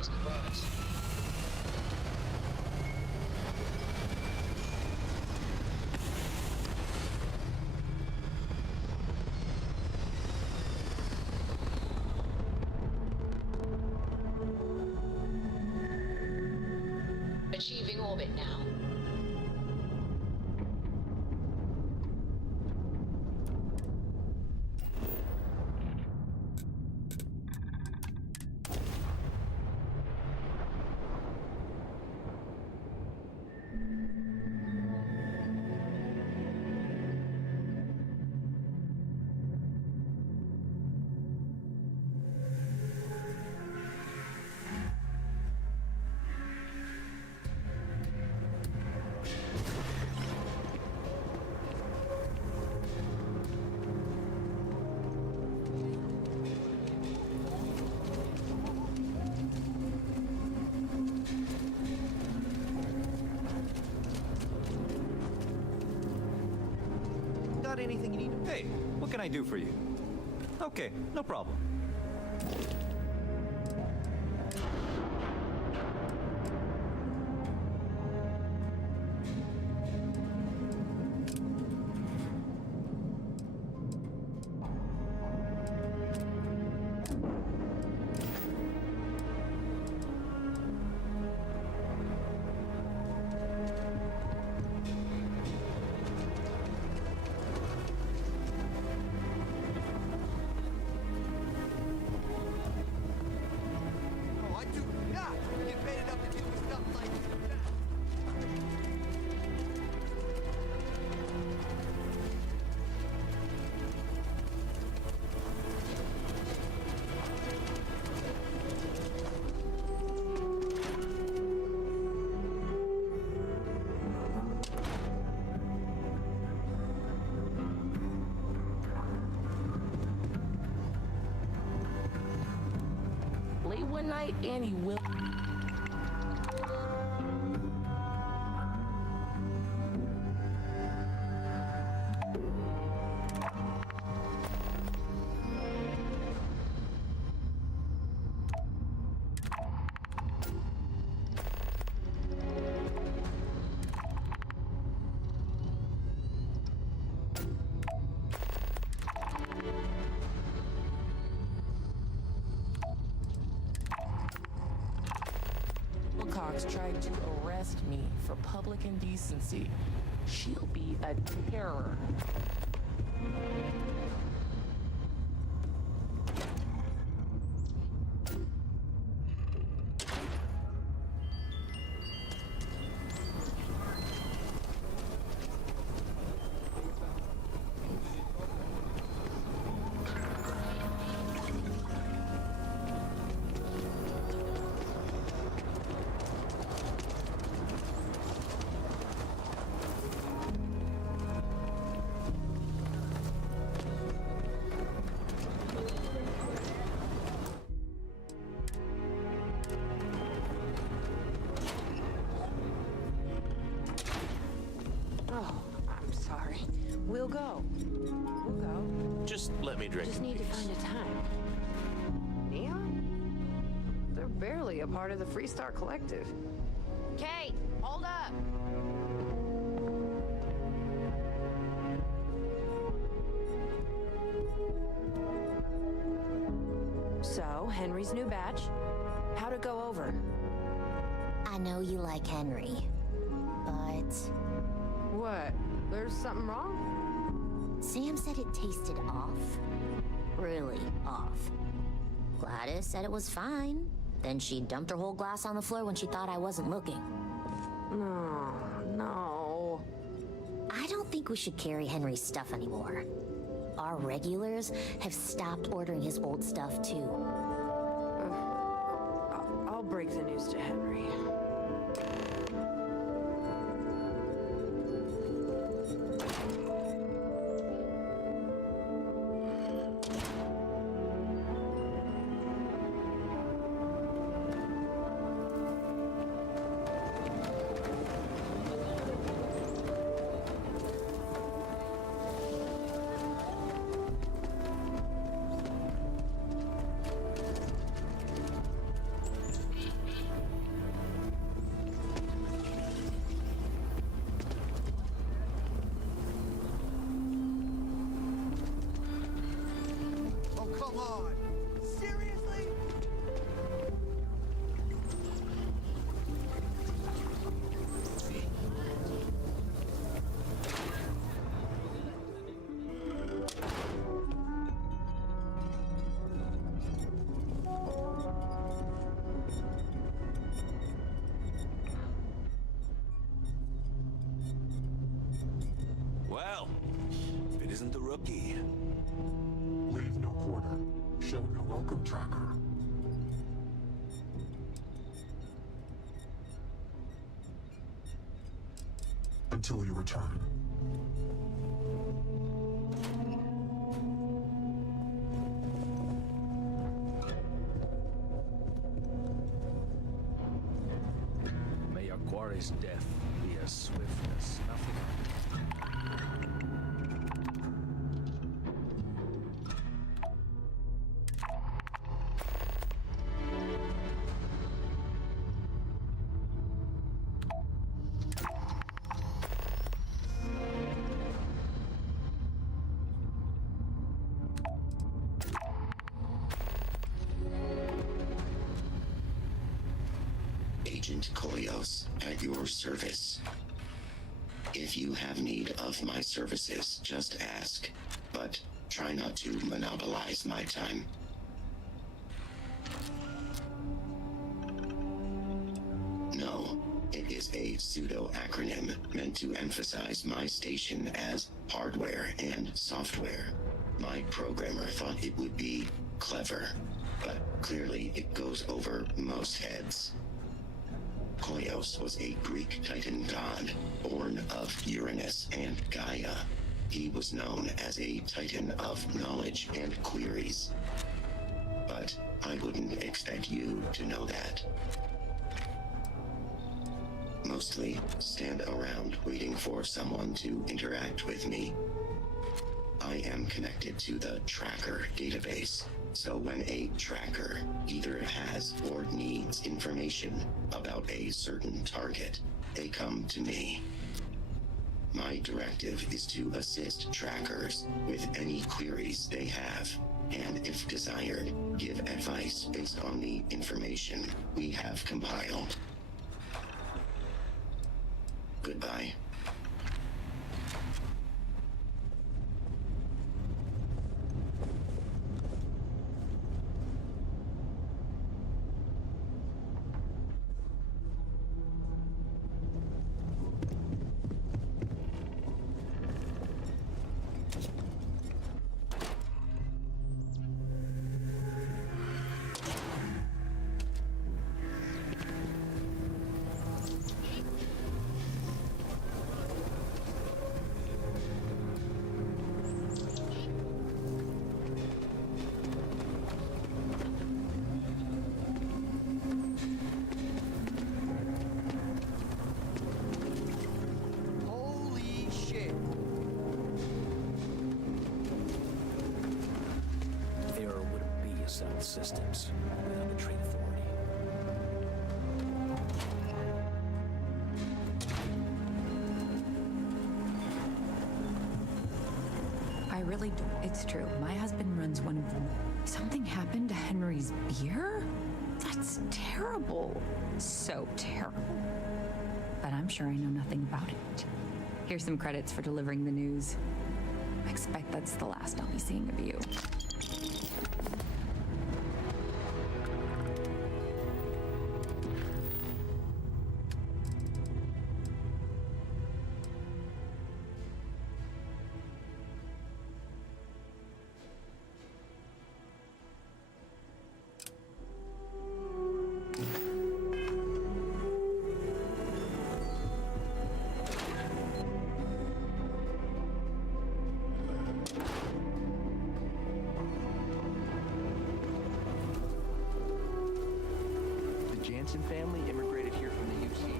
last advice. Achieving orbit now. Got anything you need? Hey, what can I do for you? Okay, no problem. Late one night, Annie will. Wilcox tried to arrest me for public indecency. She'll be a terror. Oh, I'm sorry. We'll go. We'll go. Just let me drink. Just need to find a time. Neon? They're barely a part of the Freestar Collective. Kate, hold up! So, Henry's new batch. How'd it go over? I know you like Henry, but What? There's something wrong? Sam said it tasted off. Really off. Gladys said it was fine. Then she dumped her whole glass on the floor when she thought I wasn't looking. No, no. I don't think we should carry Henry's stuff anymore. Our regulars have stopped ordering his old stuff too. I'll break the news to Henry. Come on! Seriously? Well, if it isn't the rookie. Leave no quarter. Show no welcome tracker. Until you return. May your quarry's death be as swift as nothing. Agent Koios, at your service. If you have need of my services, just ask, but try not to monopolize my time. No, it is a pseudo-acronym meant to emphasize my station as hardware and software. My programmer thought it would be clever, but clearly it goes over most heads. Koios was a Greek Titan god, born of Uranus and Gaia. He was known as a Titan of knowledge and queries. But I wouldn't expect you to know that. Mostly stand around waiting for someone to interact with me. I am connected to the tracker database, so when a tracker either has or needs information about a certain target, they come to me. My directive is to assist trackers with any queries they have, and if desired, give advice based on the information we have compiled. Goodbye. Holy shit! There wouldn't be a South Systems without the Trade Authority. I really do. It's true. My husband runs one of them. Something happened to Henry's beer? That's terrible. So terrible. But I'm sure I know nothing about it. Here's some credits for delivering the news. I expect that's the last I'll be seeing of you. The Jansen family immigrated here from the UC.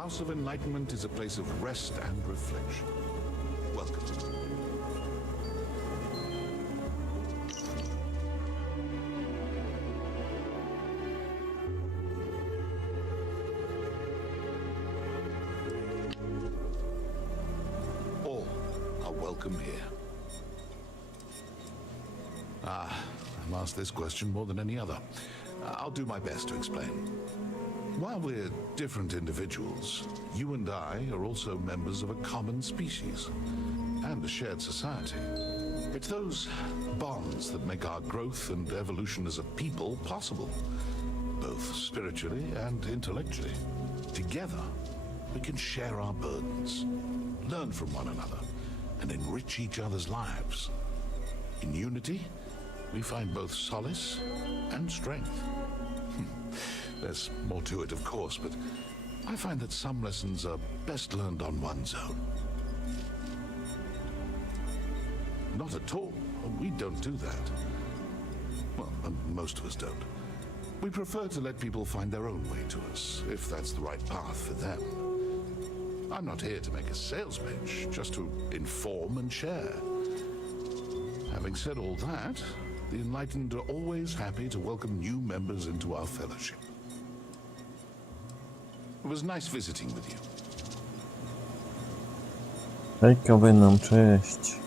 House of Enlightenment is a place of rest and reflection. Welcome. All are welcome here. I'm asked this question more than any other. I'll do my best to explain. While we're different individuals, you and I are also members of a common species and a shared society. It's those bonds that make our growth and evolution as a people possible, both spiritually and intellectually. Together, we can share our burdens, learn from one another, and enrich each other's lives. In unity, we find both solace and strength. There's more to it, of course, but I find that some lessons are best learned on one's own. Not at all. We don't do that. Well, most of us don't. We prefer to let people find their own way to us, if that's the right path for them. I'm not here to make a sales pitch, just to inform and share. Having said all that, the Enlightened are always happy to welcome new members into our fellowship. It was nice visiting with you. Hejka Venom, cześć.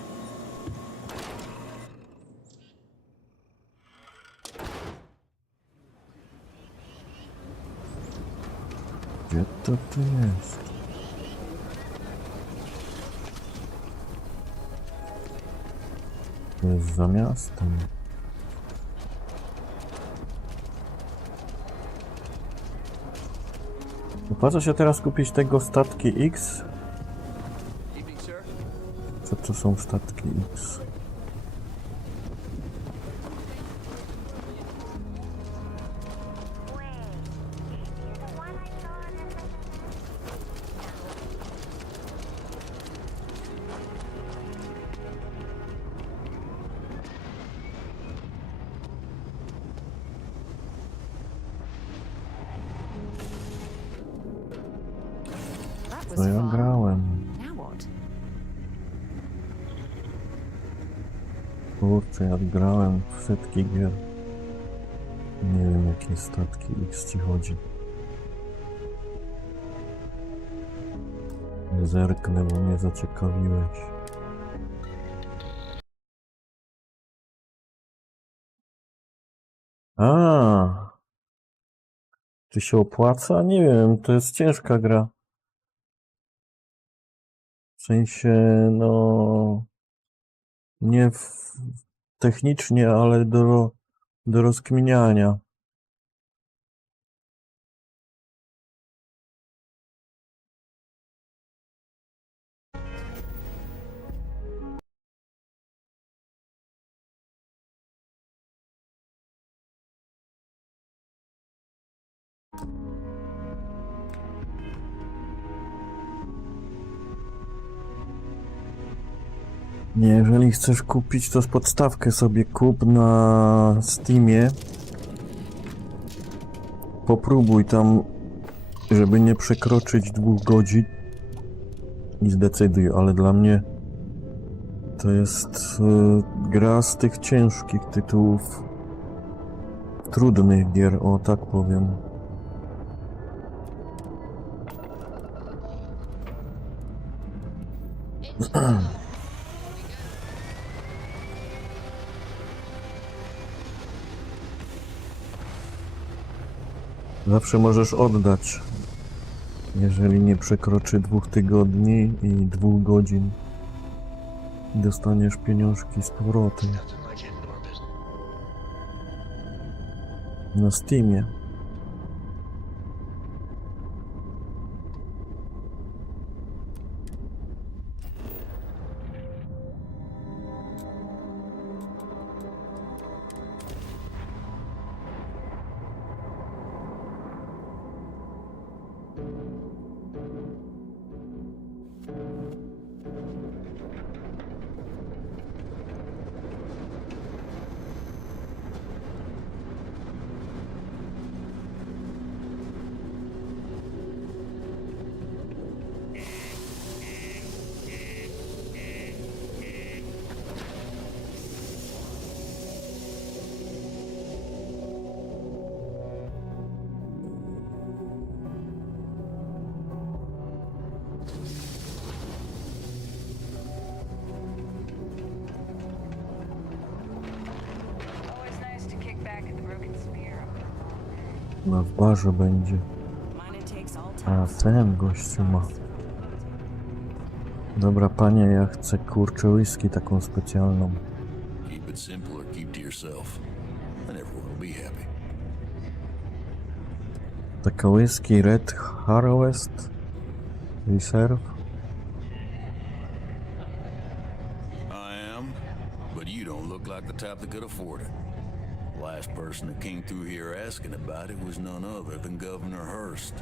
Gdzie to tu jest? To jest za miastem. Opłaca się teraz kupić tego statki X? Co to są statki X? Co ja grałem? Kurczę, ja grałem w setki gier. Nie wiem, jakie statki X ci chodzi. Zerknę, bo mnie zaciekawiłeś. Czy się opłaca? Nie wiem, to jest ciężka gra. W sensie, no... Nie technicznie, ale do rozkminiania. Nie, jeżeli chcesz kupić, to z podstawkę sobie kup na Steamie. Popróbuj tam, żeby nie przekroczyć 2 godzin i zdecyduj, ale dla mnie to jest gra z tych ciężkich tytułów, trudnych gier, o tak powiem. Zawsze możesz oddać, jeżeli nie przekroczy 2 tygodni i 2 godzin. Dostaniesz pieniążki z powrotem. Na Steamie. Kurna, w barze będzie. A ten gościu ma. Dobra, panie, ja chcę kurczę whisky taką specjalną. Keep it simple or keep to yourself, and everyone will be happy. Taka whisky Red Harvest Reserve. I am, but you don't look like the type that could afford it. Last person that came through here asking about it was none other than Governor Hurst.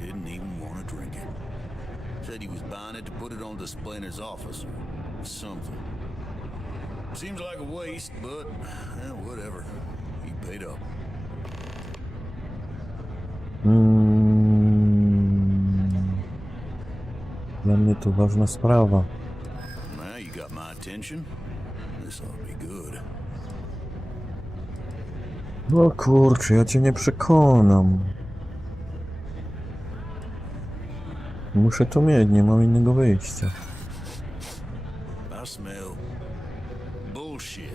Didn't even want to drink it. Said he was buying it to put it on display in his office or something. Seems like a waste, but whatever. He paid up. Dla mnie to ważna sprawa. Now you got my attention. This ought to be good. No kurczę, ja cię nie przekonam. Muszę to mieć, nie mam innego wyjścia. I smell bullshit.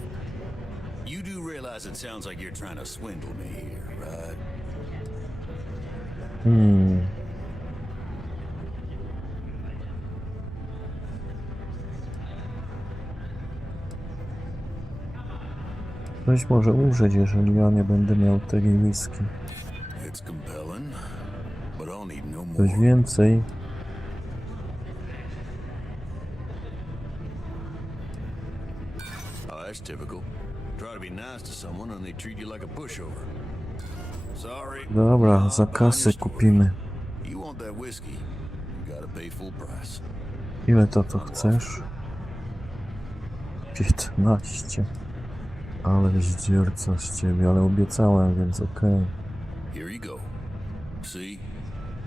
You do realize it sounds like you're trying to swindle me here, right? Ktoś może umrzeć, jeżeli ja nie będę miał tej whisky. It's compelling, but I'll need no more. Coś więcej. Oh, that's typical. Try to be nice to someone and they treat you like a pushover. Sorry. Dobra, za kasę kupimy. You want that whiskey? You gotta pay full price. Ile to chcesz? 15. Ale zdzierca z ciebie, ale obiecałem, więc okej. Here you go. See?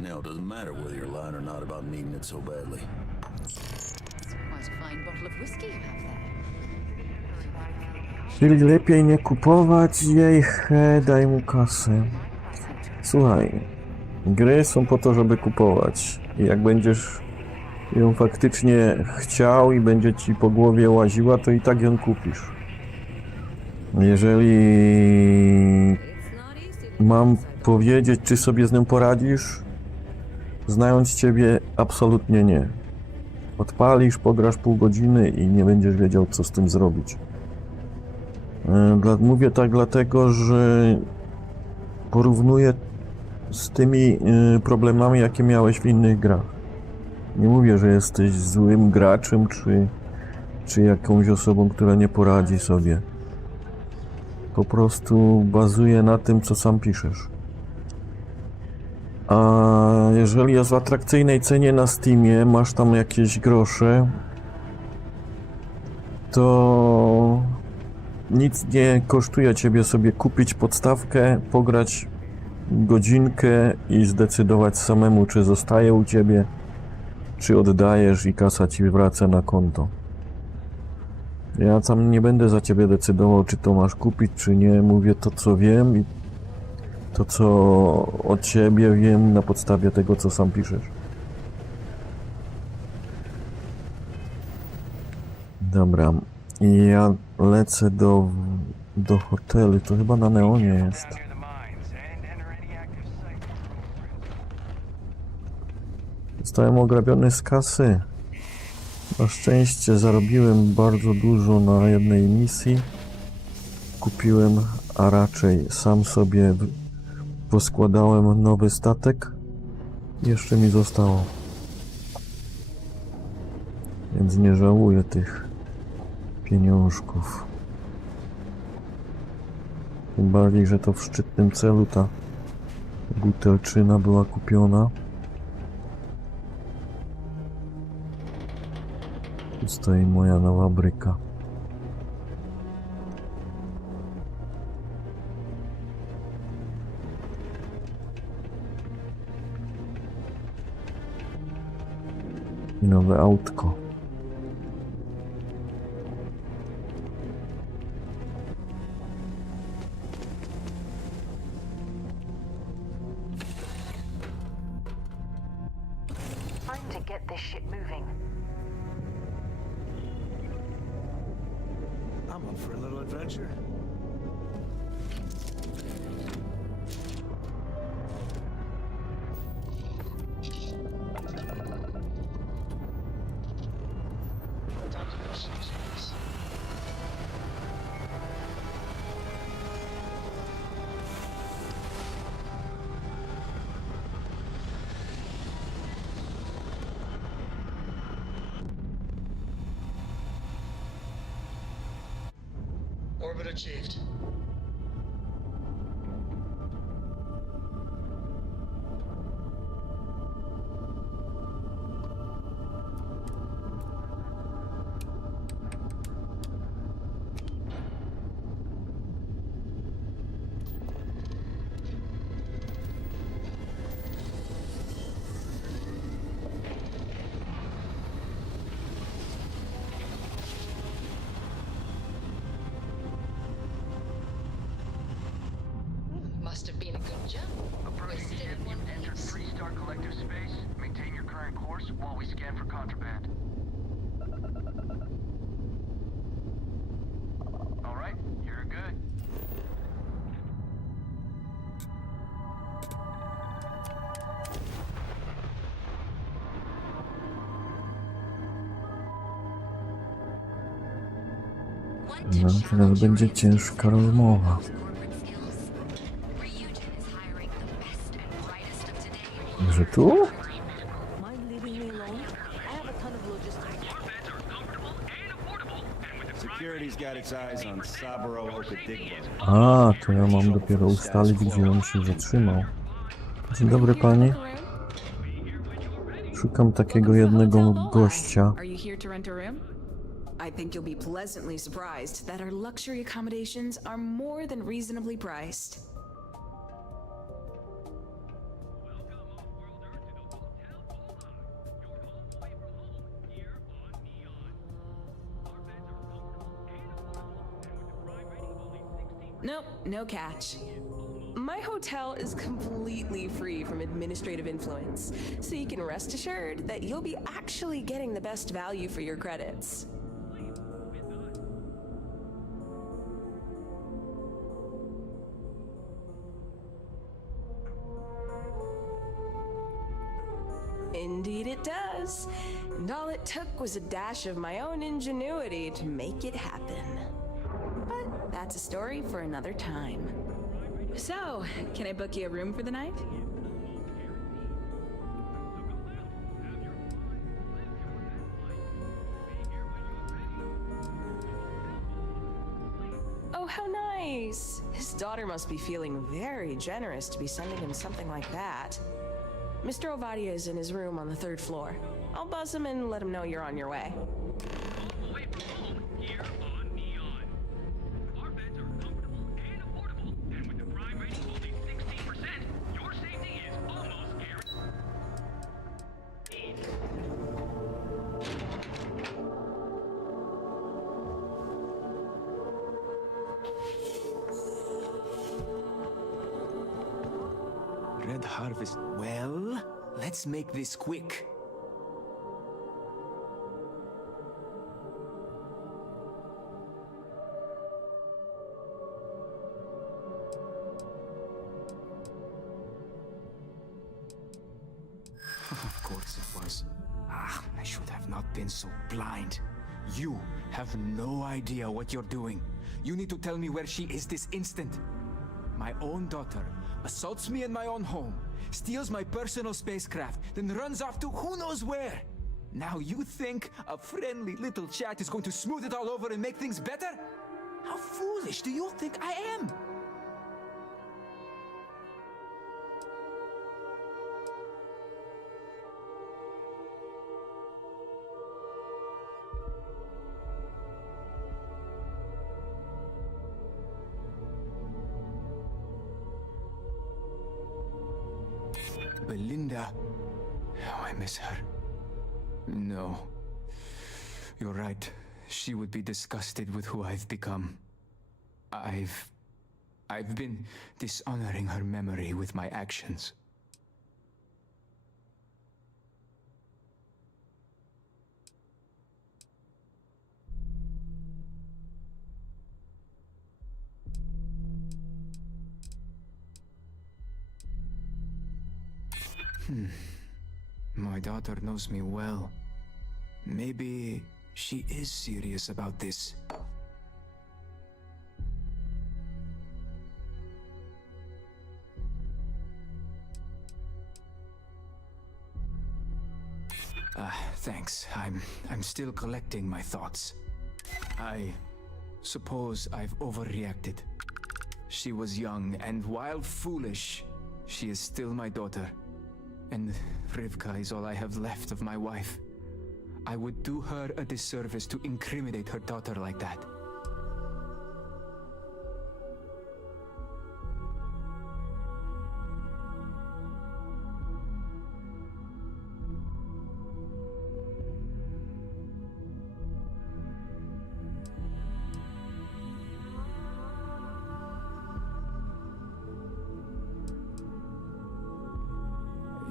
Now it doesn't matter whether you're lying or not about needing it so badly. Quite a fine bottle of whiskey you have there. Czyli lepiej nie kupować jej, daj mu kasę. Słuchaj, gry są po to, żeby kupować. I jak będziesz ją faktycznie chciał i będzie ci po głowie łaziła, to i tak ją kupisz. Jeżeli mam powiedzieć, czy sobie z nią poradzisz, znając ciebie, absolutnie nie. Odpalisz, pograsz pół godziny i nie będziesz wiedział, co z tym zrobić. Mówię tak dlatego, że porównuję z tymi problemami, jakie miałeś w innych grach. Nie mówię, że jesteś złym graczem, czy jakąś osobą, która nie poradzi sobie. Po prostu bazuję na tym, co sam piszesz. A jeżeli jest w atrakcyjnej cenie na Steamie, masz tam jakieś grosze, to nic nie kosztuje ciebie sobie kupić podstawkę, pograć godzinkę i zdecydować samemu, czy zostaje u ciebie, czy oddajesz i kasa ci wraca na konto. Ja tam nie będę za ciebie decydował, czy to masz kupić, czy nie. Mówię to, co wiem i to, co od ciebie wiem na podstawie tego, co sam piszesz. Dobra. I ja lecę do hotelu. To chyba na Neonie jest. Zostałem ograbiony z kasy. Na szczęście zarobiłem bardzo dużo na jednej misji. Kupiłem, a raczej sam sobie poskładałem nowy statek. Jeszcze mi zostało. Więc nie żałuję tych pieniążków. Tym bardziej, że to w szczytnym celu ta butelczyna była kupiona. Tu stoi moja nowa bryka. I nowe autko. Time to get this shit moving. I'm up for a little adventure. Orbit achieved. Must have been a good jump. Approaching Wasted ship, one you've entered piece. Freestar Collective space. Maintain your current course while we scan for contraband. Alright, you're good. No, teraz będzie ciężka rozmowa. Że tu? Security's got its eyes on Saburo Okadigbo. A, to ja mam dopiero ustalić, gdzie on się zatrzymał. Dzień dobry, pani. Szukam takiego jednego gościa. Are you here to rent a room? I think you'll be pleasantly surprised that our luxury accommodations are more than reasonably priced. Nope, no catch. My hotel is completely free from administrative influence, so you can rest assured that you'll be actually getting the best value for your credits. Indeed it does. And all it took was a dash of my own ingenuity to make it happen. But that's a story for another time. So, can I book you a room for the night? Oh, how nice! His daughter must be feeling very generous to be sending him something like that. Mr. Ovadia is in his room on the 3rd floor. I'll buzz him and let him know you're on your way. Red Harvest. Well, let's make this quick. Of course it was. I should have not been so blind. You have no idea what you're doing. You need to tell me where she is this instant. My own daughter assaults me in my own home, steals my personal spacecraft, then runs off to who knows where. Now you think a friendly little chat is going to smooth it all over and make things better? How foolish do you think I am? Belinda. Oh, I miss her. No. You're right. She would be disgusted with who I've become. I've been dishonoring her memory with my actions. My daughter knows me well. Maybe she is serious about this. Thanks. I'm still collecting my thoughts. I Suppose I've overreacted. She was young, and while foolish, she is still my daughter. And Rivka is all I have left of my wife. I would do her a disservice to incriminate her daughter like that.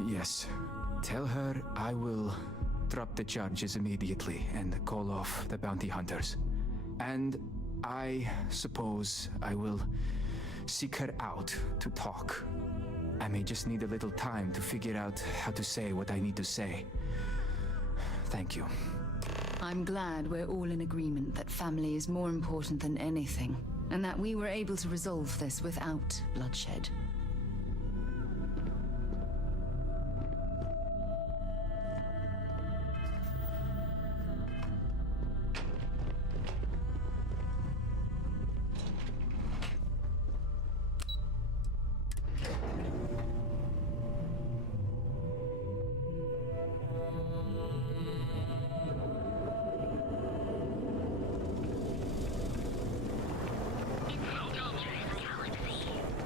Yes. Tell her I will drop the charges immediately and call off the bounty hunters. And I suppose I will seek her out to talk. I may just need a little time to figure out how to say what I need to say. Thank you. I'm glad we're all in agreement that family is more important than anything, and that we were able to resolve this without bloodshed.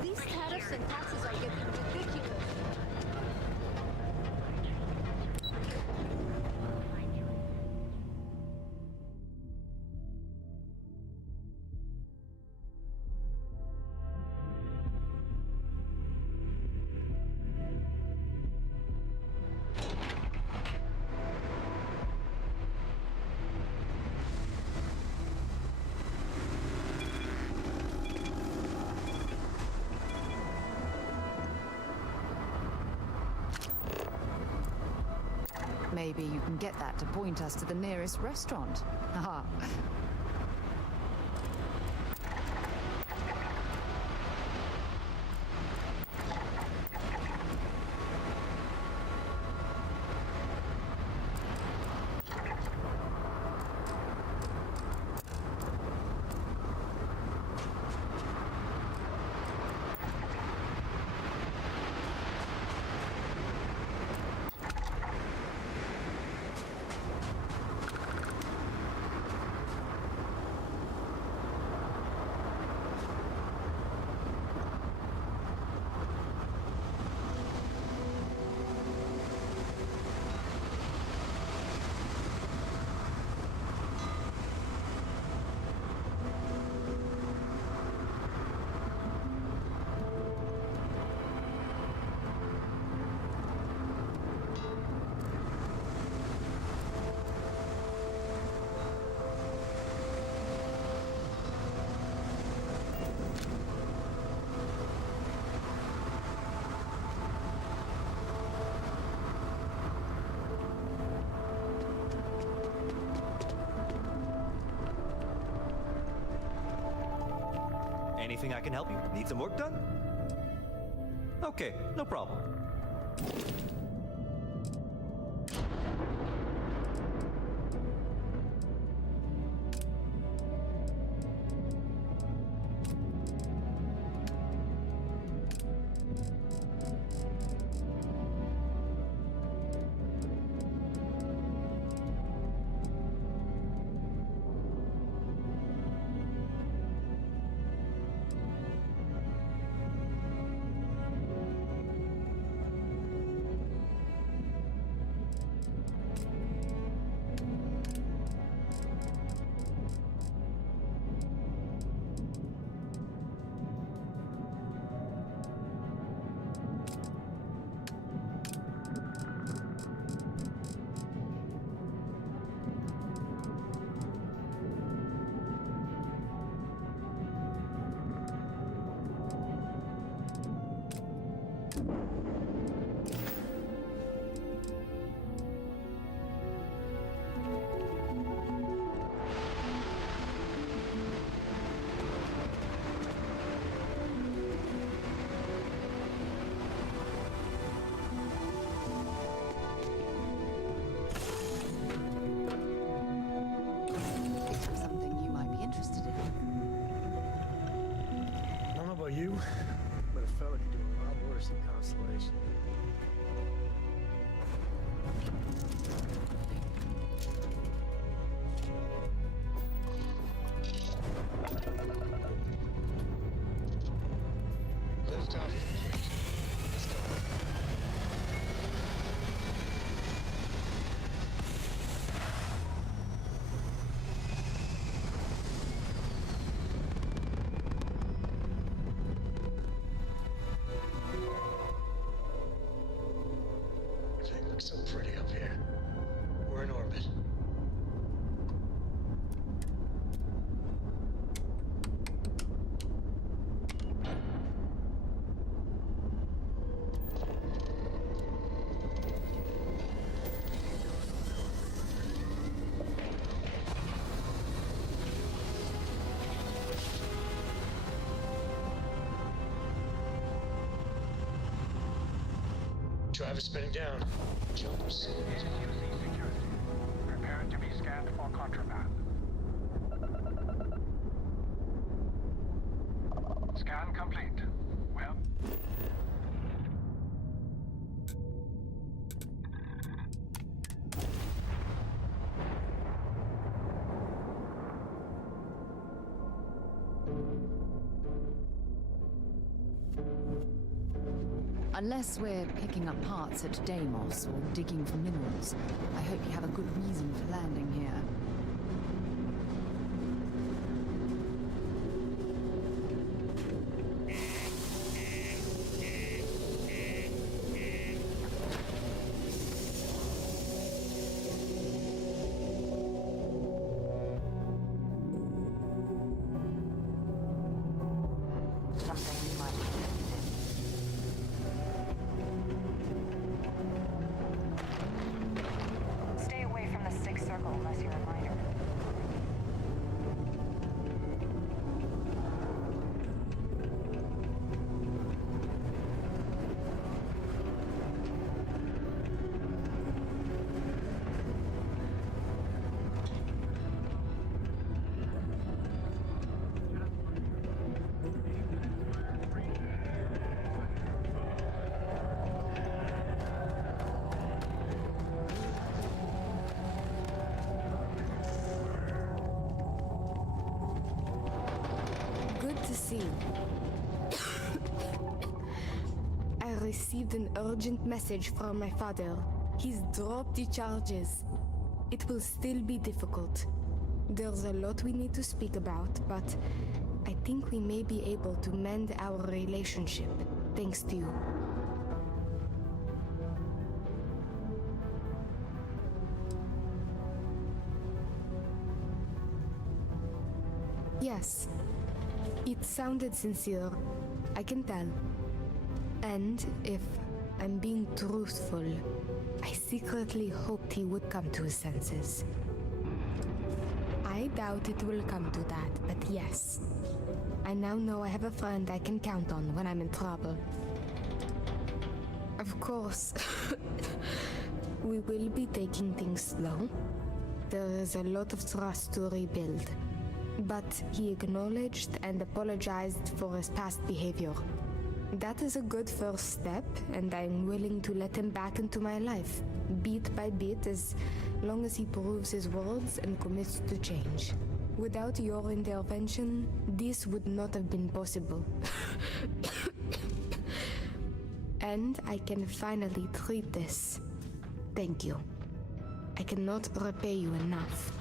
These tariffs and taxes are getting ridiculous. Maybe you can get that to point us to the nearest restaurant. Haha. Anything I can help you? Need some work done? Okay, no problem. installation. Lift off complete. Let's go. Everything looks so pretty up here. We're in orbit. Drive is spinning down. Jump seat. Security. Prepare to be scanned for contraband. Scan complete. Well. Unless we're picking up parts at Deimos or digging for minerals, I hope you have a good reason for landing here. Something you might be interested in. Stay away from the sixth circle unless you're a minor. Good to see you. I received an urgent message from my father. He's dropped the charges. It will still be difficult. There's a lot we need to speak about, but I think we may be able to mend our relationship, thanks to you. Yes, it sounded sincere. I can tell. And if I'm being truthful, I secretly hoped he would come to his senses. I doubt it will come to that, but yes. I now know I have a friend I can count on when I'm in trouble. Of course, we will be taking things slow. There is a lot of trust to rebuild. But he acknowledged and apologized for his past behavior. That is a good first step, and I'm willing to let him back into my life, bit by bit, as long as he proves his words and commits to change. Without your intervention, this would not have been possible. And I can finally treat this. Thank you. I cannot repay you enough.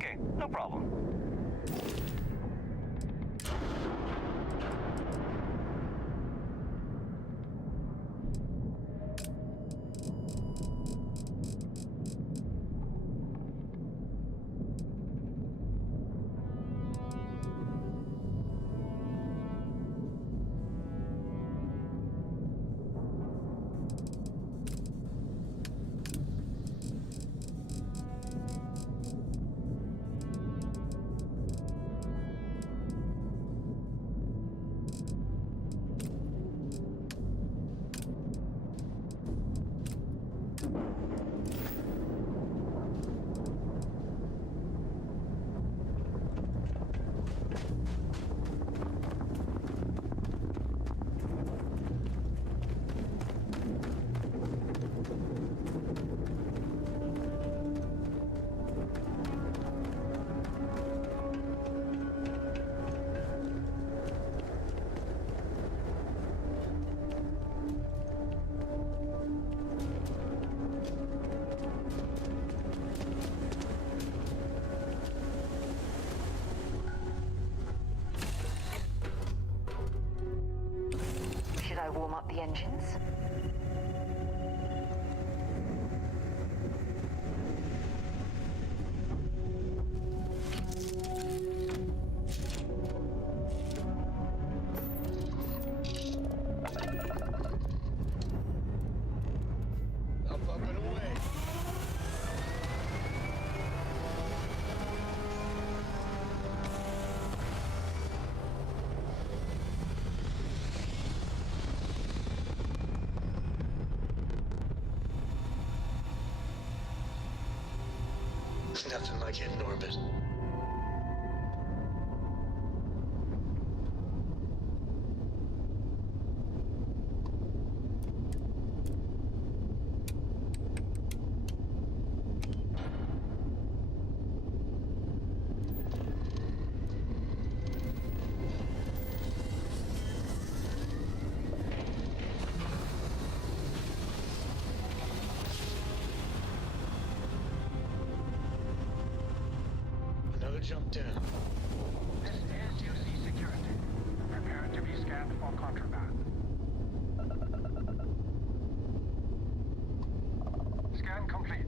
Okay, no problem. Should I warm up the engines? Up and away. Nothing like hitting orbit. Another jump down. This is UC Security. Prepare to be scanned for contraband. Scan complete.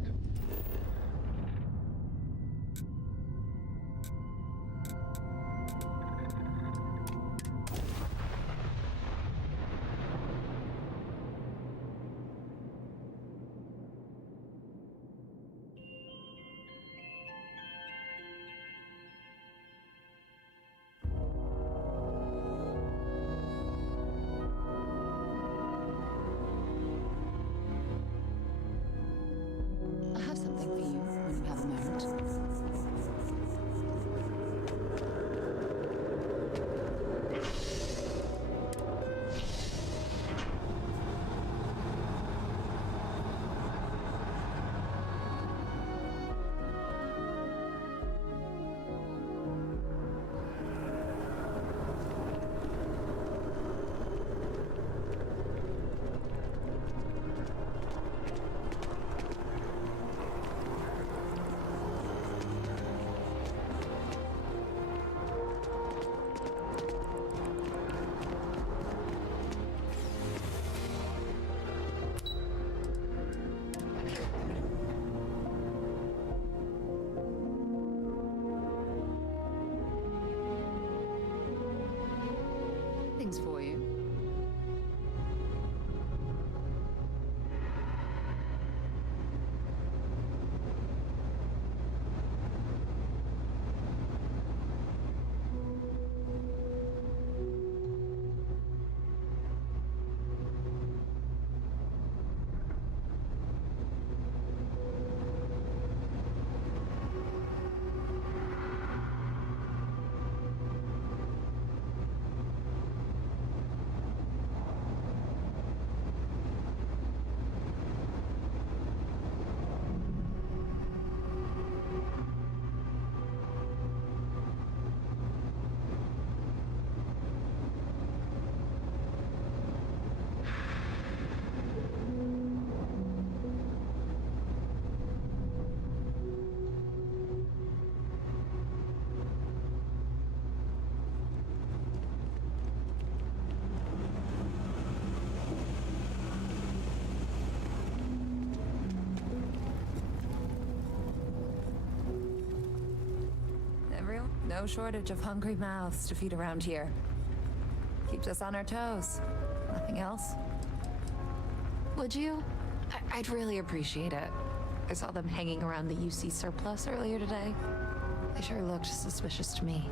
No shortage of hungry mouths to feed around here. Keeps us on our toes. Nothing else. Would you? I'd really appreciate it. I saw them hanging around the UC surplus earlier today. They sure looked suspicious to me.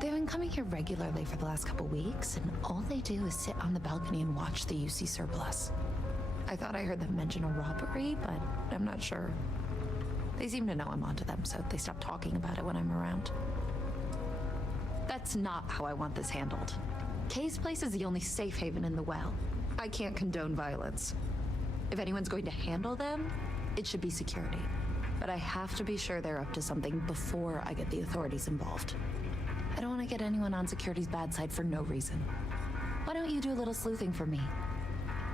They've been coming here regularly for the last couple weeks, and all they do is sit on the balcony and watch the UC surplus. I thought I heard them mention a robbery, but I'm not sure. They seem to know I'm onto them, so they stop talking about it when I'm around. That's not how I want this handled. Kay's place is the only safe haven in the well. I can't condone violence. If anyone's going to handle them, it should be security. But I have to be sure they're up to something before I get the authorities involved. I don't want to get anyone on security's bad side for no reason. Why don't you do a little sleuthing for me?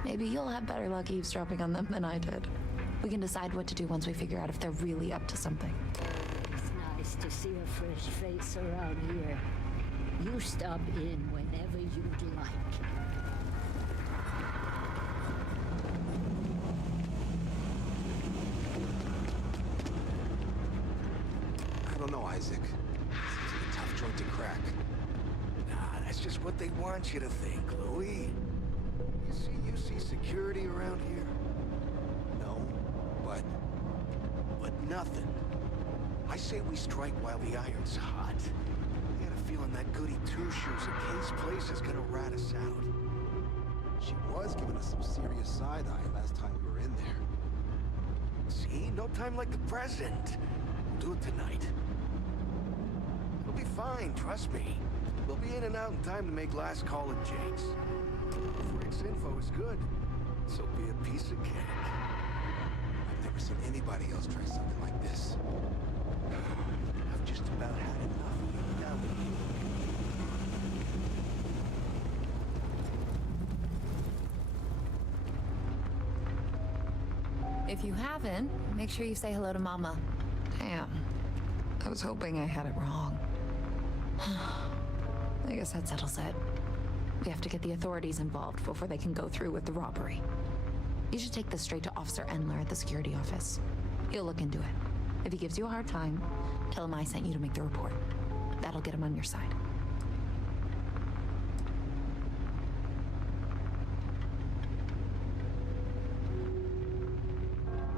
Maybe you'll have better luck eavesdropping on them than I did. We can decide what to do once we figure out if they're really up to something. It's nice to see a fresh face around here. You stop in whenever you'd like. I don't know, Isaac. Seems like a tough joint to crack. Nah, that's just what they want you to think, Louis. You see security around here? No, but nothing. I say we strike while the iron's hot. I got a feeling that goody two-shoes at Kay's place is gonna rat us out. she was giving us some serious side-eye last time we were in there. See? No time like the present. We'll do it tonight. We'll be fine, trust me. We'll be in and out in time to make last call at Jake's. Frank's info is good, so be a piece of cake. I've never seen anybody else try something like this. I've just about had enough of it now. If you haven't, make sure you say hello to Mama. Damn. I was hoping I had it wrong. I guess that settles it. We have to get the authorities involved before they can go through with the robbery. You should take this straight to Officer Endler at the security office. He'll look into it. If he gives you a hard time, tell him I sent you to make the report. That'll get him on your side.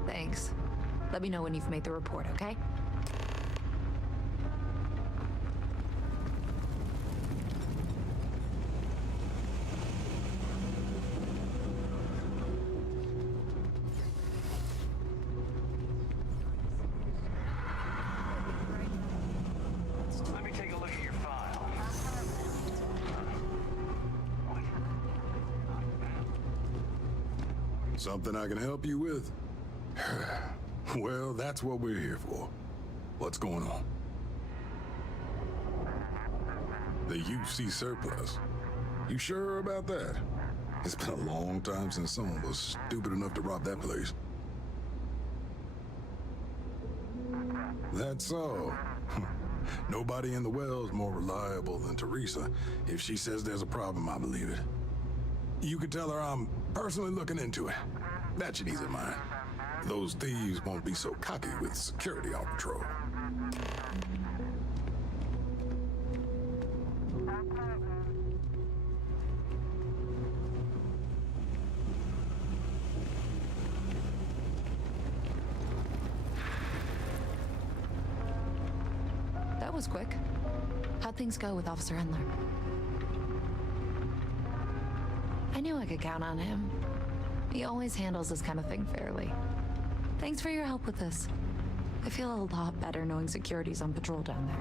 Thanks. Let me know when you've made the report, okay? Let me take a look at your file. Something I can help you with? Well, that's what we're here for. What's going on? The UC surplus. You sure about that? It's been a long time since someone was stupid enough to rob that place. That's all. Nobody in the well's more reliable than Teresa. If she says there's a problem, I believe it. You can tell her I'm personally looking into it. That should ease her mind. Those thieves won't be so cocky with security on patrol. That was quick. How'd things go with Officer Endler? I knew I could count on him. He always handles this kind of thing fairly. Thanks for your help with this. I feel a lot better knowing security's on patrol down there.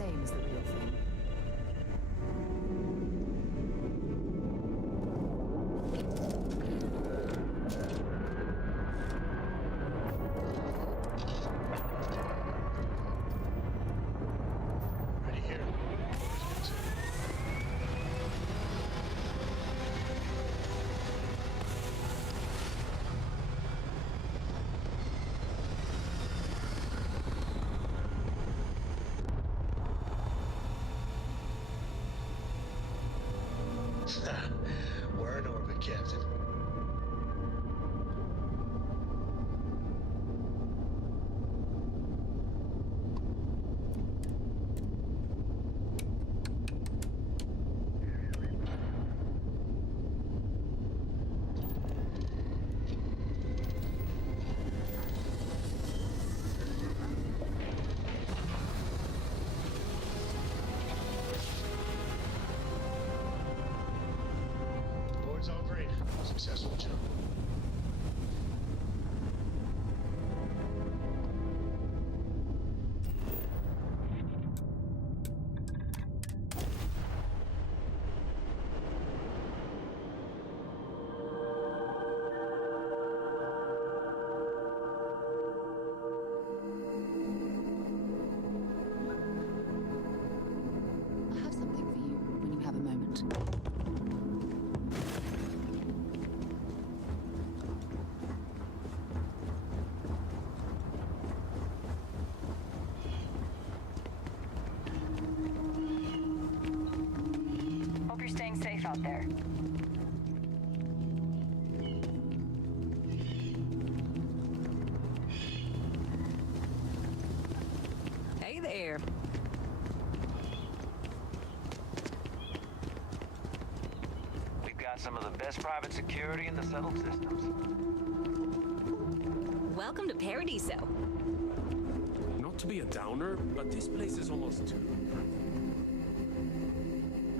same as the real thing. Ready here. We're in orbit, Captain. Board's all green. Successful jump. I have something for you when you have a moment. Hope you're staying safe out there. Hey there. We've got some of the best private security in the settled systems. Welcome to Paradiso. Not to be a downer, but this place is almost too...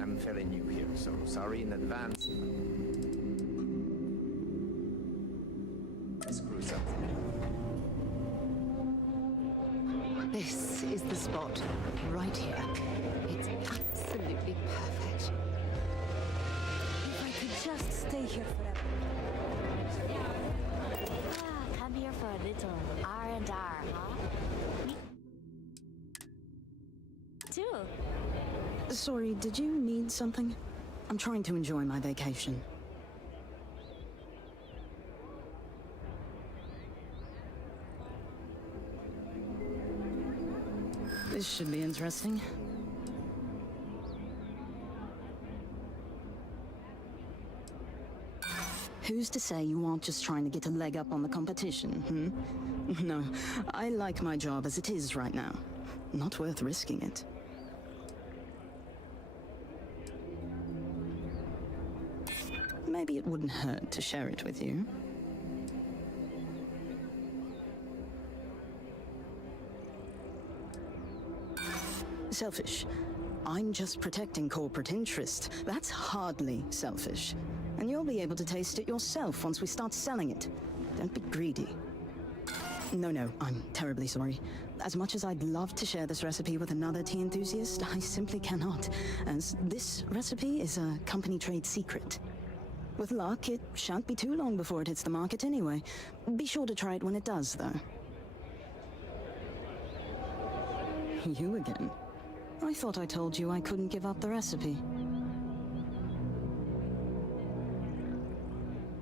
I'm fairly new here, so sorry in advance. I screw something. This is the spot, right here. It's absolutely perfect. If I could just stay here forever. Come here for a little R&R, huh? Too. Sorry, did you need something? I'm trying to enjoy my vacation. This should be interesting. Who's to say you aren't just trying to get a leg up on the competition, No, I like my job as it is right now. Not worth risking it. Maybe it wouldn't hurt to share it with you. Selfish. I'm just protecting corporate interest. That's hardly selfish. And you'll be able to taste it yourself once we start selling it. Don't be greedy. No, I'm terribly sorry. As much as I'd love to share this recipe with another tea enthusiast, I simply cannot, as this recipe is a company trade secret. With luck, it shan't be too long before it hits the market anyway. Be sure to try it when it does, though. You again? I thought I told you I couldn't give up the recipe.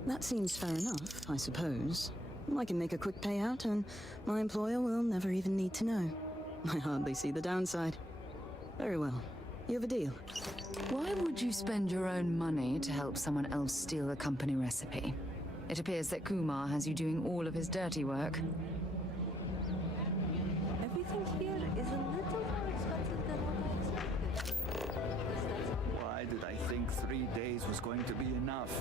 That seems fair enough, I suppose. I can make a quick payout, and my employer will never even need to know. I hardly see the downside. Very well. You have a deal. Why would you spend your own money to help someone else steal the company recipe? It appears that Kumar has you doing all of his dirty work. Everything here is a little more expensive than what I expected. Why did I think 3 days was going to be enough?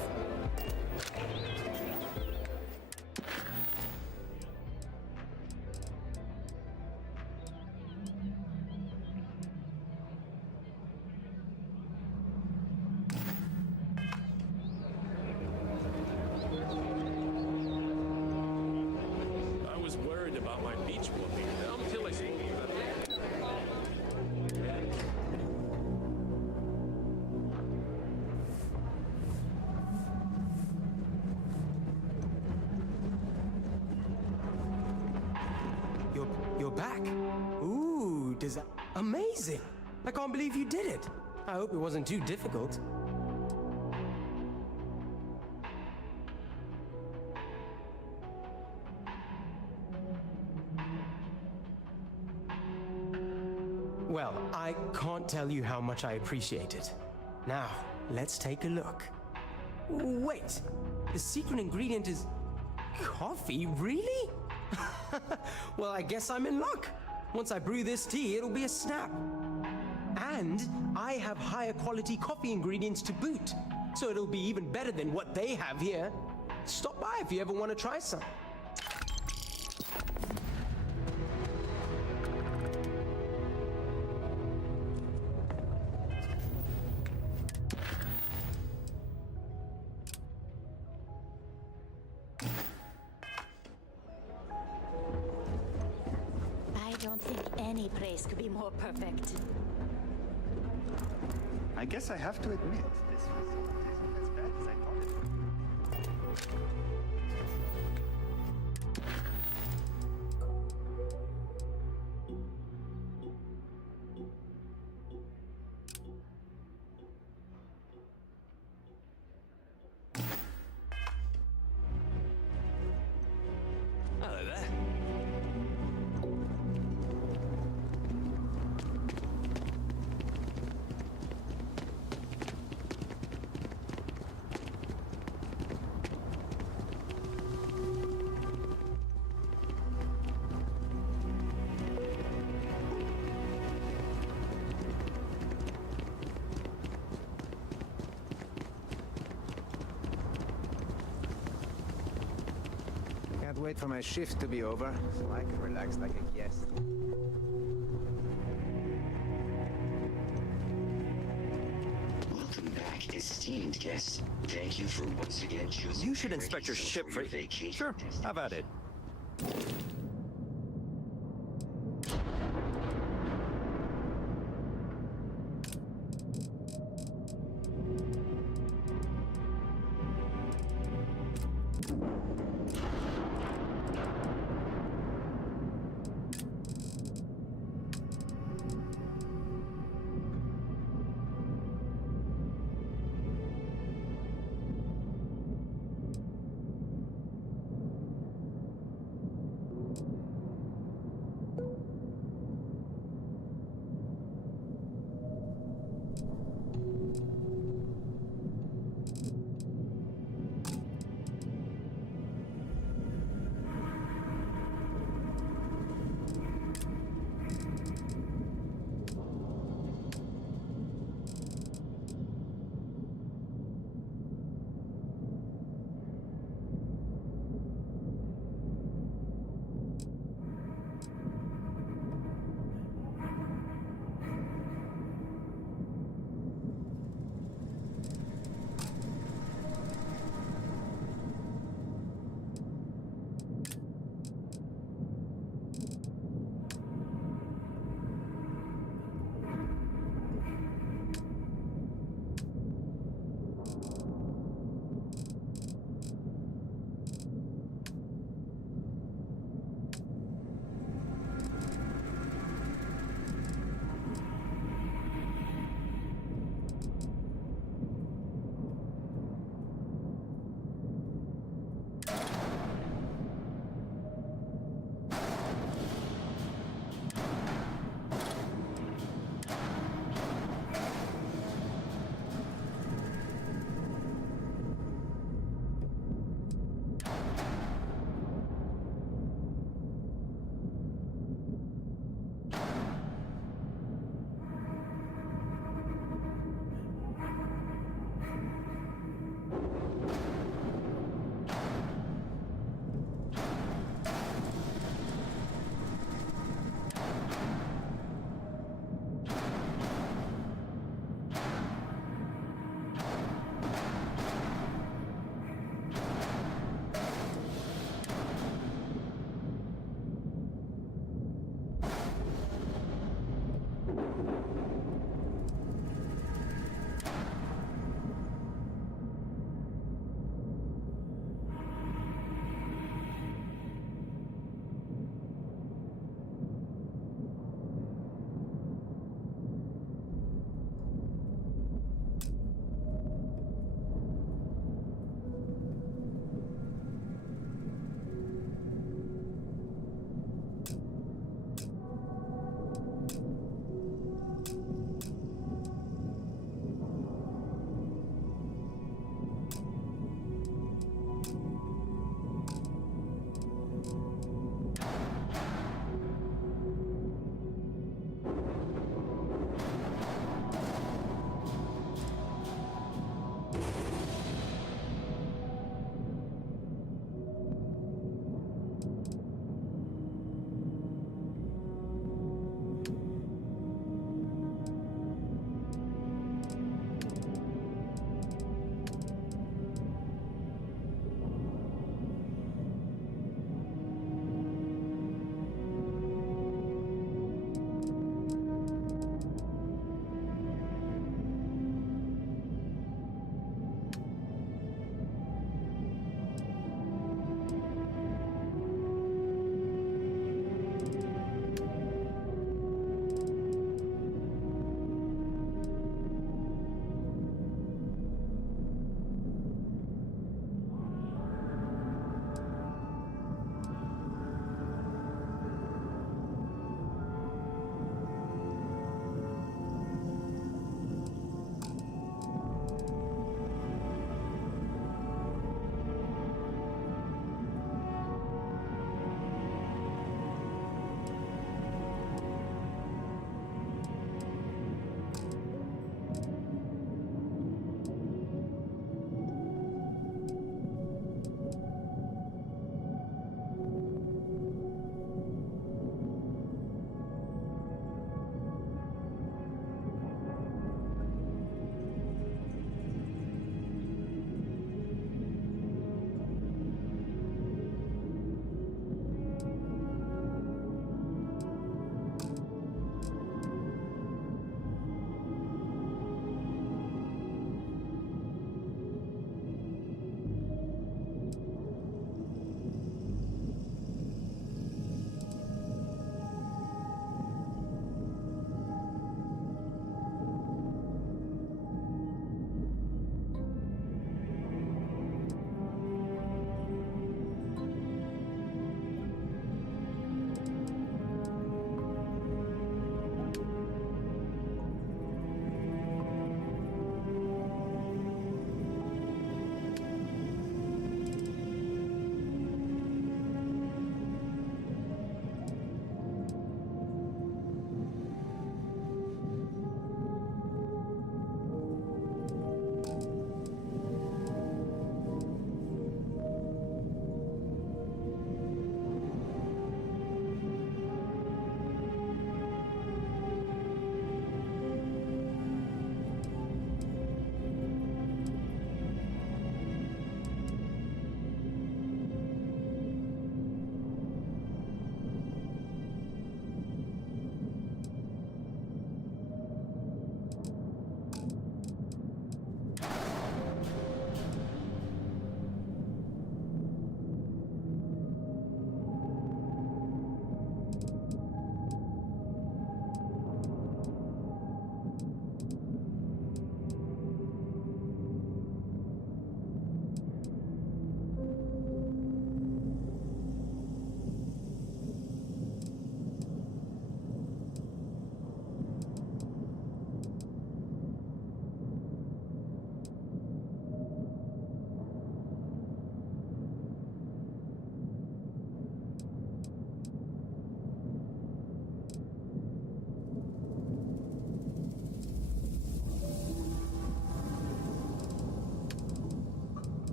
I was worried about my beach whooping until I saw that. is amazing. I can't believe you did it. I hope it wasn't too difficult. Well, I can't tell you how much I appreciate it. Now, let's take a look. Wait, the secret ingredient is coffee, really? Well, I guess I'm in luck. Once I brew this tea, it'll be a snap. And I have higher quality coffee ingredients to boot, so it'll be even better than what they have here. Stop by if you ever want to try some. I don't think any place could be more perfect. I guess I have to admit, this isn't as bad as I thought it would be. Hello there. Can't wait for my shift to be over, so I can relax like a guest. Welcome back, esteemed guest. Thank you for once again choosing. You should inspect your ship for vacation. Sure, have at it.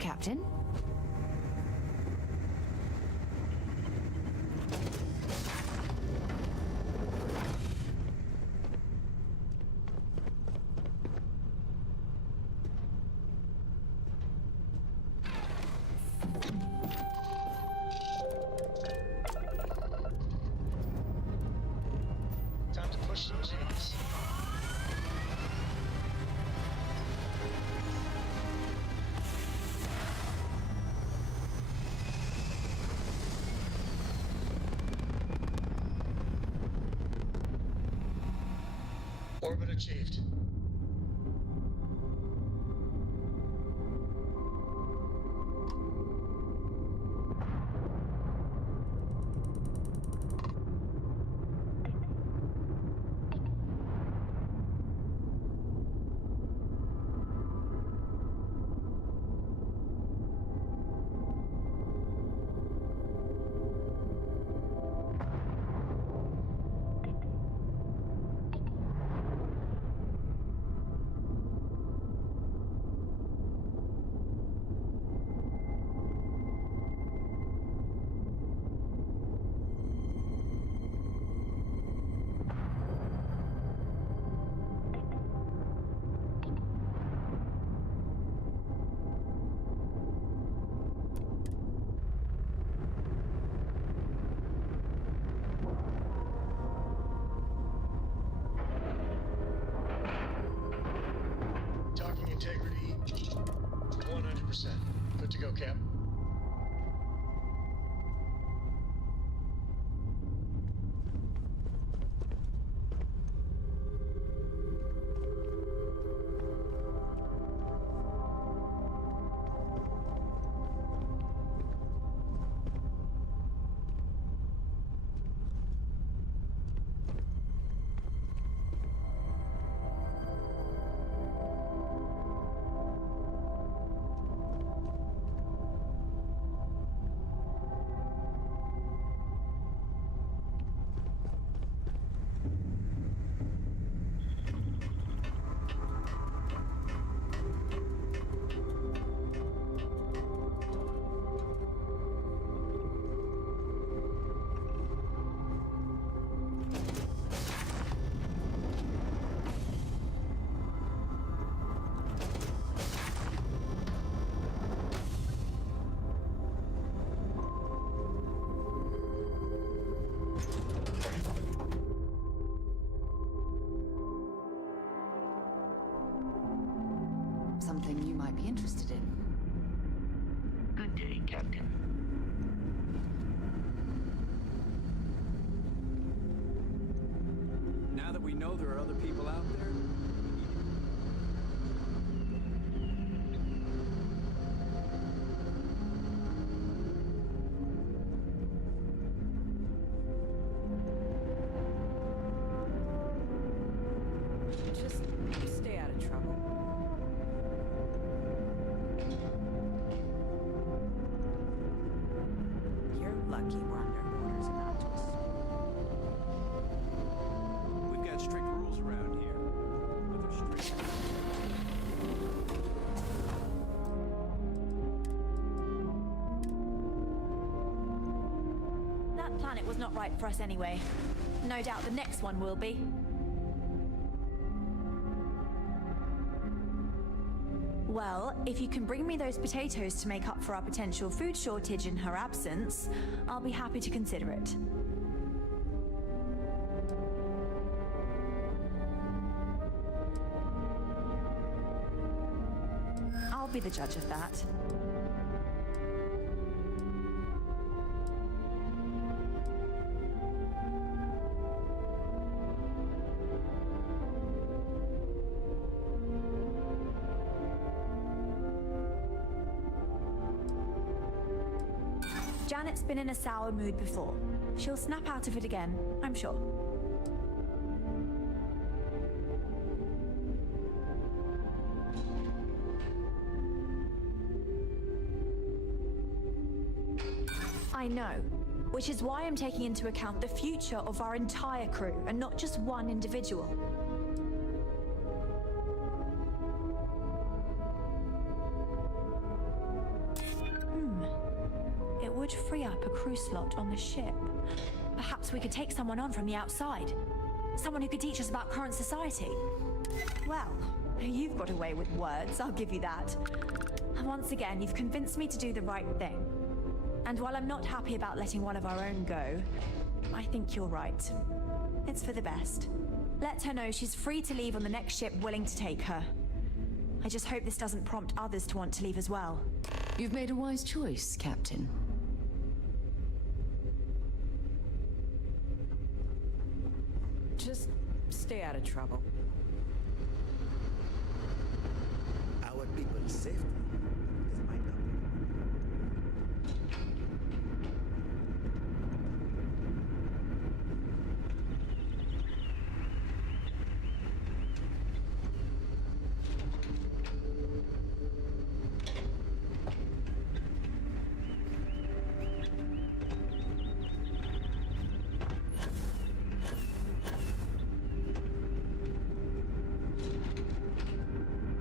Captain. Time to push some G's. Orbit achieved. Docking integrity 100%. Good to go, Cap. Something you might be interested in. Good day, Captain. Now that we know there are other people out there, Just stay out of trouble. You're lucky we're under orders and not to a store. we've got strict rules around here. But they're strict. That planet was not right for us anyway. No doubt the next one will be. Well, if you can bring me those potatoes to make up for our potential food shortage in her absence, I'll be happy to consider it. I'll be the judge of that. Janet's been in a sour mood before. She'll snap out of it again, I'm sure. I know, which is why I'm taking into account the future of our entire crew and not just one individual. would free up a crew slot on the ship. Perhaps we could take someone on from the outside. Someone who could teach us about current society. Well, you've got away with words, I'll give you that. Once again, you've convinced me to do the right thing. And while I'm not happy about letting one of our own go, I think you're right. It's for the best. Let her know she's free to leave on the next ship willing to take her. I just hope this doesn't prompt others to want to leave as well. You've made a wise choice, Captain. Just stay out of trouble. Our people's safety is my number.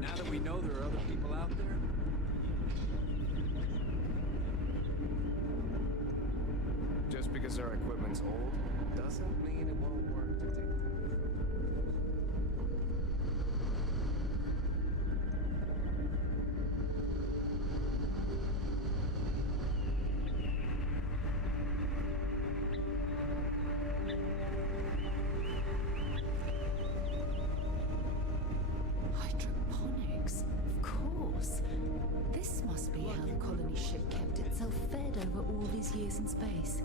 Now that we know there are other people out there, Just because our equipment's old doesn't mean it won't work to take them. Hydroponics, of course. This must be how the colony ship kept itself fed over all these years in space.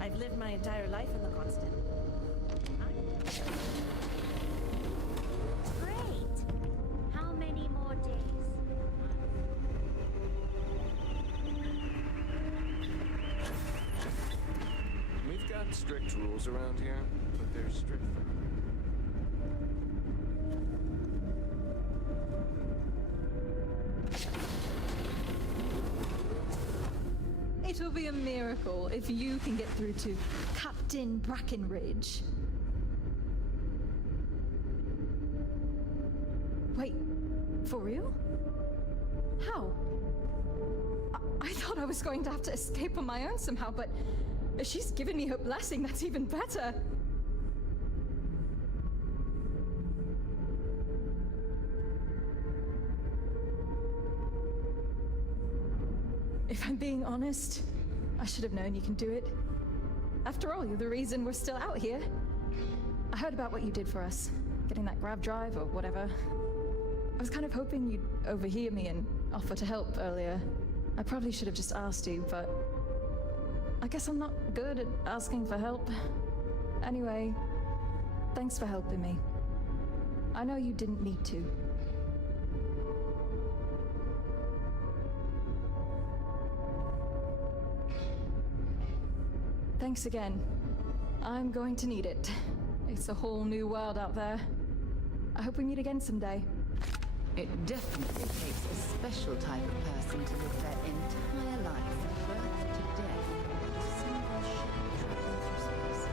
I've lived my entire life on the constant. Great! How many more days? We've got strict rules around here, but they're strict for It'll be a miracle if you can get through to Captain Brackenridge. Wait, for real? How? I thought I was going to have to escape on my own somehow, but she's given me her blessing. That's even better. If I'm being honest, I should have known you can do it. After all, you're the reason we're still out here. I heard about what you did for us, getting that grav drive or whatever. I was kind of hoping you'd overhear me and offer to help earlier. I probably should have just asked you, but I guess I'm not good at asking for help. Anyway, thanks for helping me. I know you didn't need to. Thanks again. I'm going to need it. It's a whole new world out there. I hope we meet again someday. It definitely takes a special type of person to live their entire life, birth to death, on a single ship traveling through space.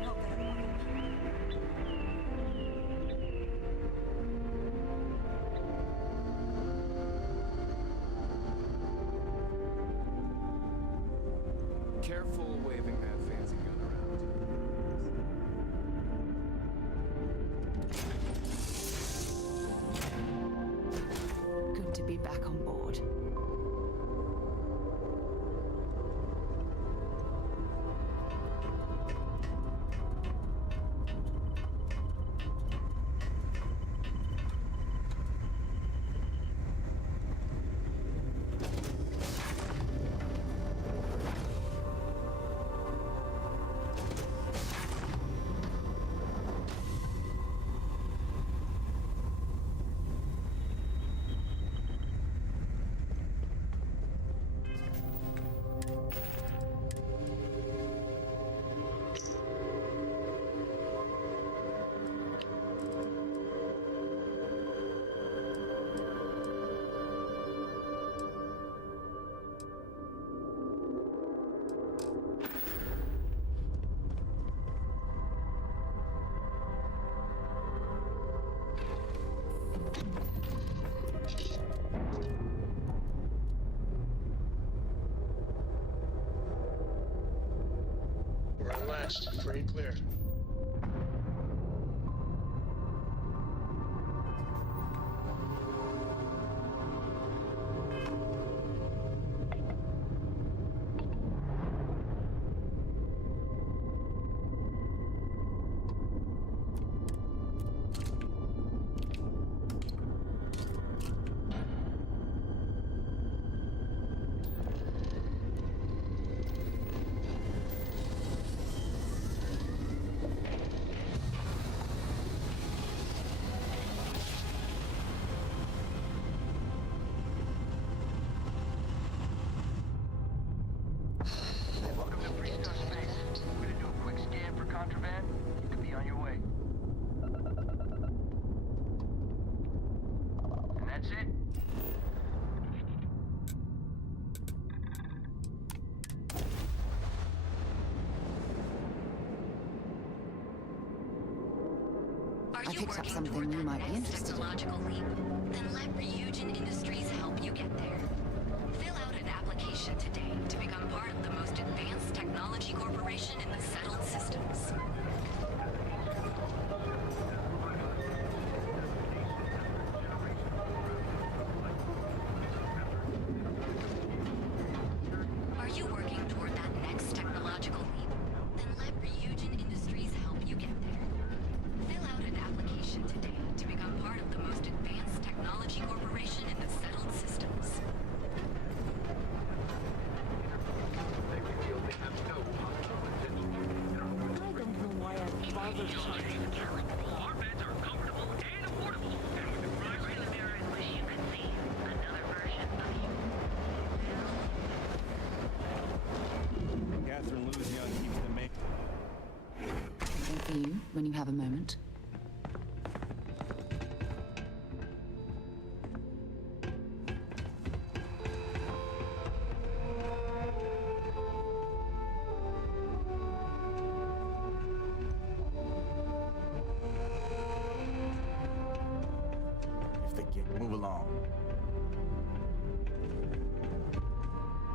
know that I'm Careful waving that fancy gun around. Good to be back on board. We're unlatched. Free and clear. Welcome to Freestone Space. We're gonna do a quick scan for contraband. You could be on your way. And that's it. I picked up something you might be interested in. Technological leap? Then let Ryujin Industries help you get there. Fill out an application today to become part of the most advanced technology corporation in the settled systems. Are you working toward that next technological leap? Then let Ryujin Industries help you get there. Fill out an application today to become part of the most advanced technology corporation in the settled systems. I don't know why I bothered trying. Our beds are comfortable and affordable. And with the price in the mirror, I wish you could see another version of you. Catherine Lou's young keeps the main. Something for you when you have a moment. If they get, move along.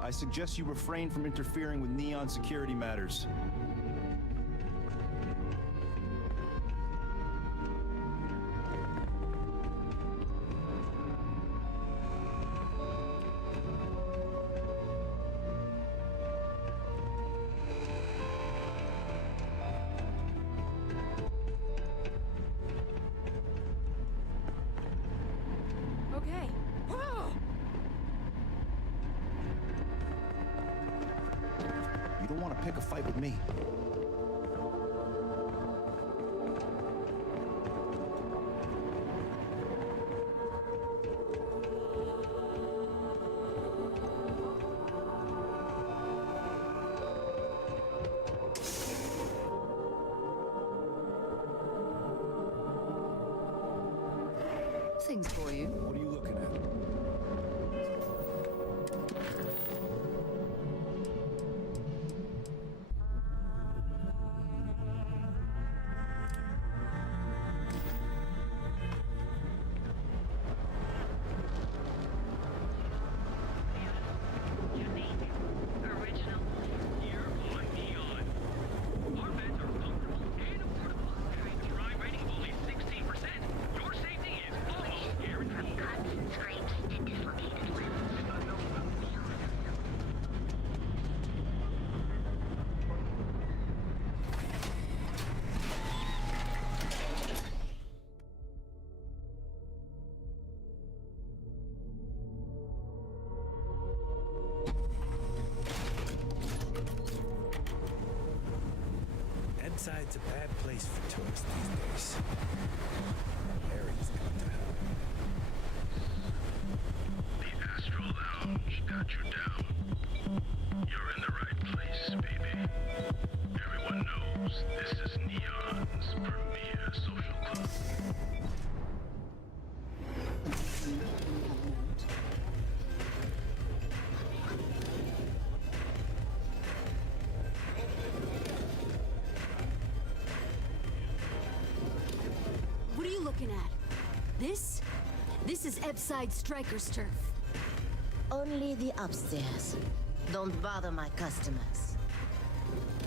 I suggest you refrain from interfering with Neon security matters. Okay. You don't want to pick a fight with me. Things for you. What are you looking at? Eastside's a bad place for tourists these days. Larry's got to help. The Astral Lounge got you down. You're in the right place, baby. Everyone knows this is Neon's premier social club. What are you looking at? This? This is Ebside Striker's turf. Only the upstairs. Don't bother my customers.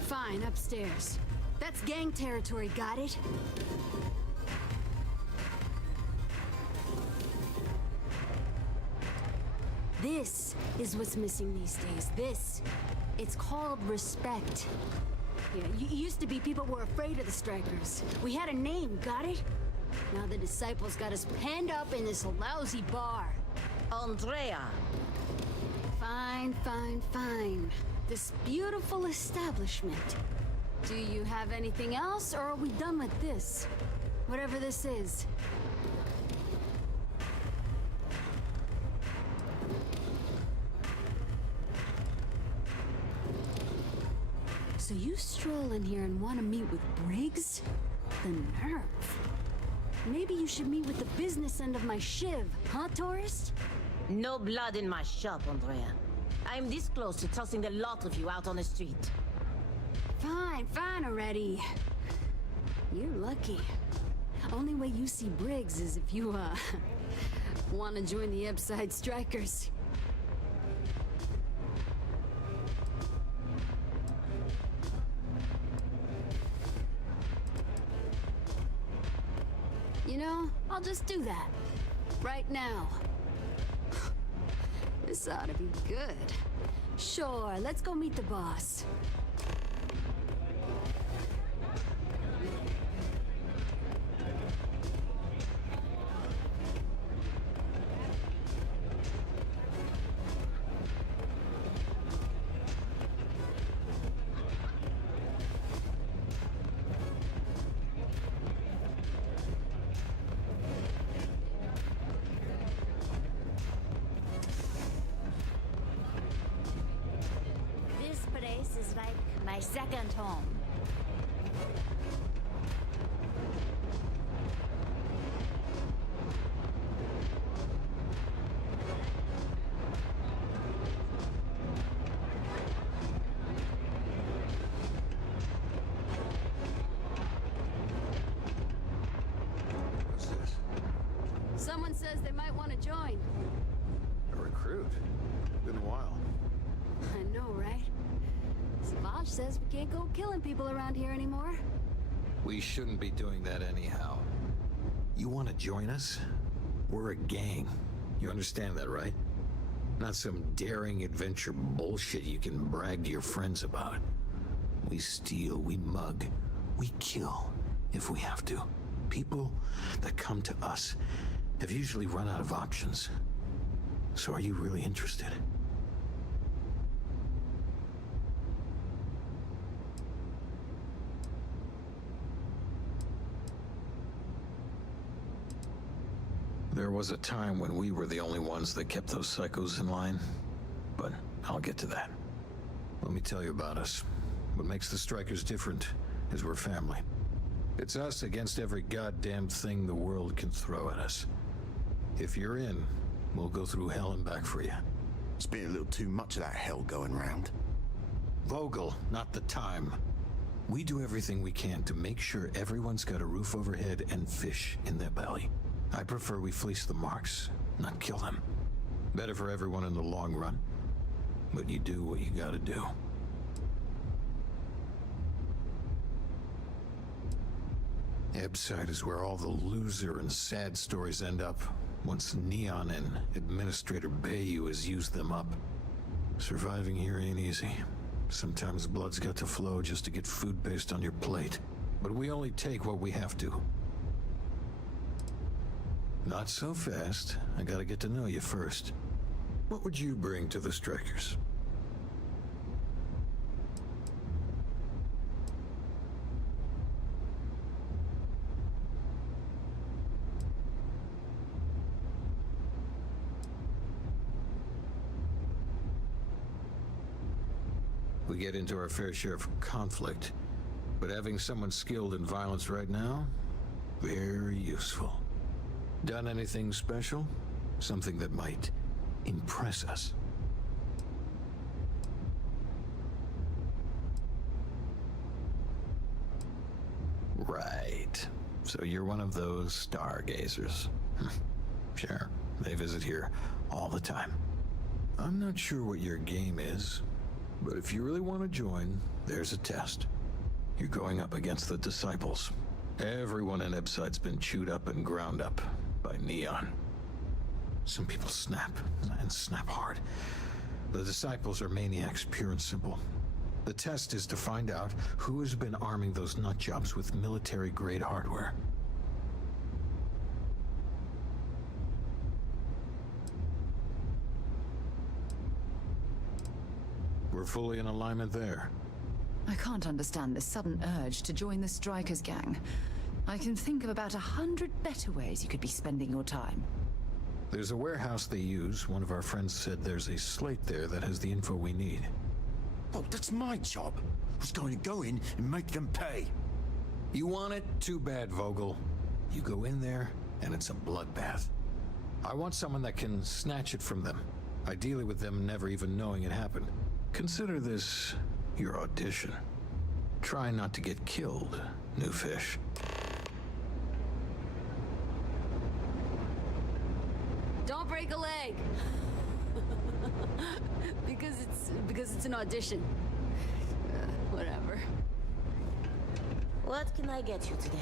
Fine, upstairs. That's gang territory, got it? This is what's missing these days. This. It's called respect. Yeah, used to be people were afraid of the Strikers. We had a name, got it? Now the disciples got us penned up in this lousy bar. Andrea. Fine, fine, fine. This beautiful establishment. Do you have anything else, or are we done with this? Whatever this is. So you stroll in here and want to meet with Briggs? The nerve. Maybe you should meet with the business end of my shiv, huh, tourist? No blood in my shop, Andrea. I'm this close to tossing the lot of you out on the street. Fine, fine already. You're lucky. Only way you see Briggs is if you, want to join the Ebside Strikers. You know, I'll just do that. Right now. This ought to be good. Sure, let's go meet the boss. Is like my second home. What's this? Someone says they might want to join. A recruit? Been a while. I know, right? Savage says we can't go killing people around here anymore. We shouldn't be doing that anyhow. You want to join us? We're a gang. You understand that, right? Not some daring adventure bullshit you can brag to your friends about. We steal, we mug, we kill if we have to. People that come to us have usually run out of options. So are you really interested? There was a time when we were the only ones that kept those psychos in line, but I'll get to that. Let me tell you about us. What makes the Strikers different is we're family. It's us against every goddamn thing the world can throw at us. If you're in, we'll go through hell and back for you. It's been a little too much of that hell going round. Vogel, not the time. We do everything we can to make sure everyone's got a roof overhead and fish in their belly. I prefer we fleece the marks, not kill them. Better for everyone in the long run. But you do what you gotta do. Ebside is where all the loser and sad stories end up once Neon and Administrator Bayou has used them up. Surviving here ain't easy. Sometimes blood's got to flow just to get food based on your plate. But we only take what we have to. Not so fast. I gotta get to know you first. What would you bring to the Strikers? We get into our fair share of conflict, but having someone skilled in violence right now, very useful. Done anything special? Something that might impress us? Right. So you're one of those stargazers. Sure, they visit here all the time. I'm not sure what your game is, but if you really want to join, there's a test. You're going up against the Disciples. Everyone in Ebside's been chewed up and ground up by Neon. Some people snap, and snap hard. The Disciples are maniacs, pure and simple. The test is to find out who has been arming those nutjobs with military-grade hardware. We're fully in alignment there. I can't understand this sudden urge to join the Strikers gang. I can think of about 100 better ways you could be spending your time. There's a warehouse they use. One of our friends said there's a slate there that has the info we need. Oh, that's my job. I was going to go in and make them pay. You want it? Too bad, Vogel. You go in there, and it's a bloodbath. I want someone that can snatch it from them, ideally with them never even knowing it happened. Consider this your audition. Try not to get killed, new fish. Don't break a leg. because it's an audition. Whatever. What can I get you today?